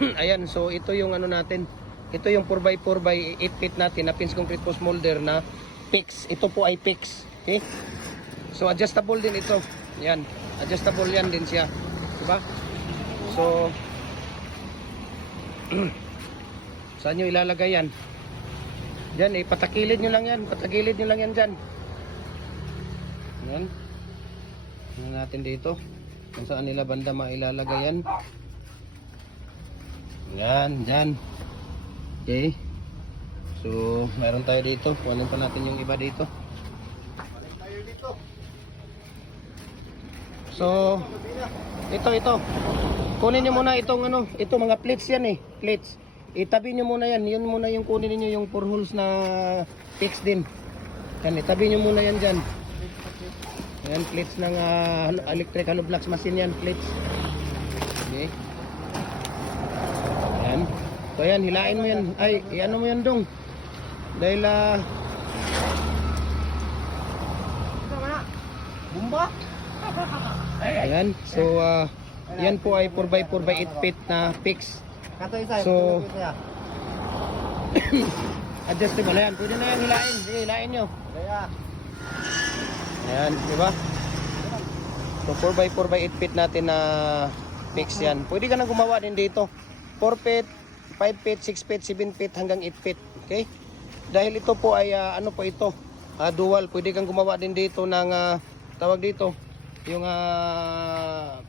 Ayan, so ito yung ano natin. Ito yung 4x4 by 8 feet natin na pins concrete post molder na fix. Ito po ay fix. Okay? So adjustable din ito. Yan. Adjustable yan din siya. Diba? So saan nyo ilalagay yan? Diyan eh, patakilid nyo lang yan. Patakilid nyo lang yan dyan. Yan. Tingnan natin dito. Kung saan nila banda mailalagay yan. Yan, dyan. Okay. So, meron tayo dito. Kunin pa natin yung iba dito. So, ito. Kunin nyo muna itong ano, ito mga plates yan eh. Plates. Itabi nyo muna yan. Yun muna yung kunin niyo yung 4 holes na fix din. Yan, itabi nyo muna yan dyan. Yan, plates ng electric hollow blocks machine yan, plates. Okay. Yan. So yan, hilain mo yan. Ay, iano mo yan dong. Dahil Bumba? ayan. So yan po ay 4x4 by 8 feet na fix. So adjustable yan. Pwede na yan hilain. Sige, hilain nyo. Ayan, di ba? So 4x4 by 8 feet natin na fix yan. Pwede ka na gumawa din dito. 4 feet, 5 feet, 6 feet, 7 feet hanggang 8 feet. Okay? Dahil ito po ay ano po ito? Dual. Pwede kang gumawa din dito ng tawag dito yung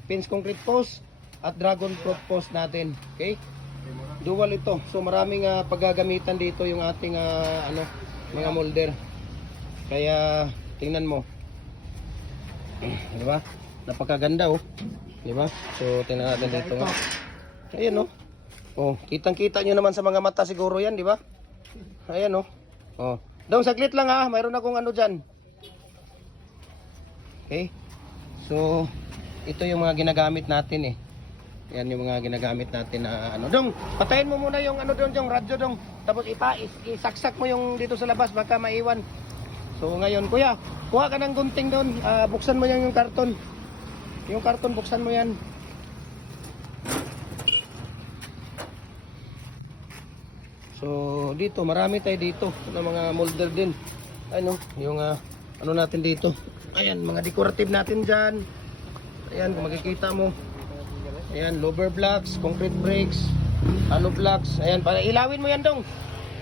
pins concrete post at dragon fruit post natin. Okay? Dual ito. So maraming paggagamitan dito yung ating ano, mga molder. Kaya tingnan mo. Di ba? Napakaganda oh. Di ba? So tingnan natin dito nga. Ayan oh. Oh, kitang-kita nyo naman sa mga mata siguro yan, di ba? Ayan oh. Oh. Daw saglit lang ha, mayroon akong ano diyan. Okay? So ito yung mga ginagamit natin eh. Yan yung mga ginagamit natin na ano. Dong, patayin mo muna yung ano doon, yung radyo dong. Tapos isaksak mo yung dito sa labas baka maiwan. So ngayon, kuya, kuha ka ng gunting doon. Buksan mo yan yung karton. Yung karton, buksan mo yan. So dito, marami tayo dito na mga molder din. Ano, yung ano natin dito. Ayan, mga decorative natin dyan. Ayan, kung makikita mo. Ayan, lower blocks, concrete bricks, hollow blocks. Ayan, para ilawin mo yan dong.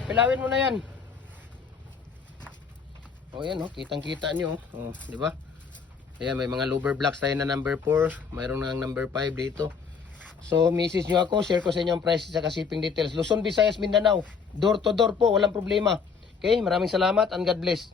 Ilawin mo na yan. O yan, oh, kitang-kita nyo. Oh, di ba? Ayan, may mga lower blocks tayo na number 4. Mayroon na number 5 dito. So, message nyo ako, share ko sa inyo ang price at shipping details. Luzon, Visayas, Mindanao. Door to door po, walang problema. Okay, maraming salamat and God bless.